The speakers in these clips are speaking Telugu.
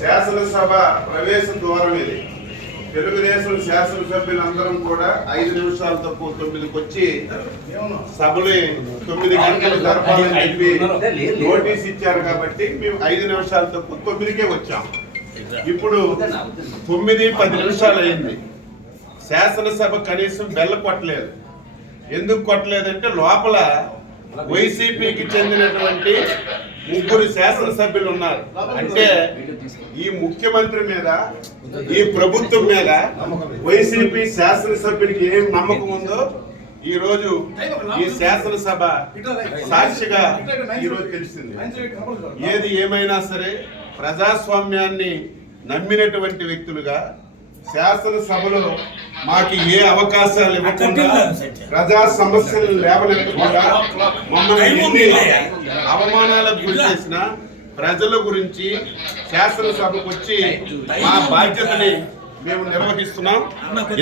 శాసనసభ ప్రవేశ ద్వారం ఇది. తెలుగుదేశం శాసనసభ్యులందరం కూడా 5 నిమిషాలు తక్కువ 9కి వచ్చి సభలు 9 గంటలు జరపాలని చెప్పి నోటీస్ ఇచ్చారు కాబట్టి మేము 5 నిమిషాలు తక్కువ 9కే వచ్చాం. ఇప్పుడు 9:10 నిమిషాలు అయింది. శాసనసభ కనీసం బెల్ల కొట్టలేదు. ఎందుకు కొట్టలేదంటే లోపల వైసీపీకి చెందినటువంటి 3 శాసనసభ్యులు ఉన్నారు. అంటే ఈ ముఖ్యమంత్రి మీద, ఈ ప్రభుత్వం మీద వైసీపీ శాసనసభ్యుడికి ఏం నమ్మకం ఉందో ఈ రోజు ఈ శాసనసభ సాక్షిగా ఈరోజు తెలిసింది. ఏది ఏమైనా సరే ప్రజాస్వామ్యాన్ని నమ్మినటువంటి వ్యక్తులుగా శాసనసభలో మాకు ఏ అవకాశాలు ఇవ్వకుండా, ప్రజా సమస్యలు లేవనెత్తకుండా, మమ్మల్ని ఎన్ని అవమానాలకు గురి చేసిన ప్రజల గురించి శాసనసభకు వచ్చి మా బాధ్యతని మేము నిర్వహిస్తున్నాం.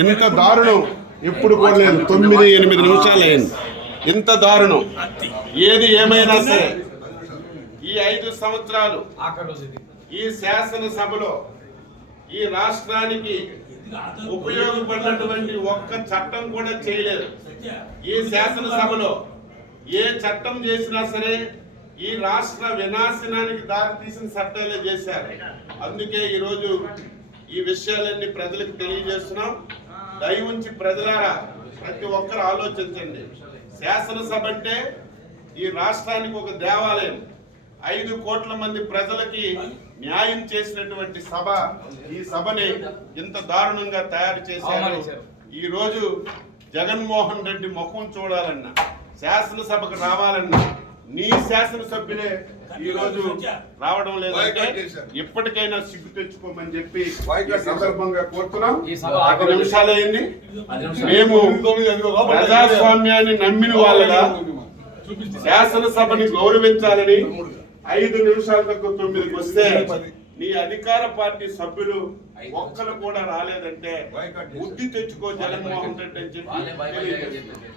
ఇంత దారుణం ఎప్పుడు కూడా లేదు. 9-8 నిమిషాలు అయింది. ఇంత దారుణం ఏది ఏమైనా సరే ఈ 5 సంవత్సరాలు ఈ శాసనసభలో ఈ రాష్ట్రానికి ఉపయోగపడినటువంటి ఒక్క చట్టం కూడా చేయలేదు. ఈ శాసనసభలో ఏ చట్టం చేసినా సరే ఈ రాష్ట్ర వినాశనానికి దారి తీసిన చట్టాలే చేశారు. అందుకే ఈరోజు ఈ విషయాలన్నీ ప్రజలకు తెలియజేస్తున్నాం. దయ ఉంచి ప్రజలారా ప్రతి ఒక్కరు ఆలోచించండి. శాసనసభ అంటే ఈ రాష్ట్రానికి ఒక దేవాలయం. 5 కోట్ల మంది ప్రజలకి న్యాయం చేసినటువంటి సభ ఈ సభని ఇంత దారుణంగా తయారు చేశారు. ఈ రోజు జగన్మోహన్ రెడ్డి ముఖం చూడాలన్నా, శాసనసభకు రావాలన్నా నీ శాసనసభ్యులే ఈ రోజు రావడం లేదంటే ఇప్పటికైనా సిగ్గు తెచ్చుకోమని చెప్పి సందర్భంగా కోరుతున్నాం. 10 నిమిషాలు అయింది. మేము ప్రజాస్వామ్యాన్ని నమ్మిన వాళ్ళగా శాసనసభని గౌరవించాలని 5 నిమిషాల తక్కువ 9కి వస్తే నీ అధికార పార్టీ సభ్యులు ఒక్కరు కూడా రాలేదంటే బుద్ధి తెచ్చుకో జగన్మోహన్ రెడ్డి అని చెప్పి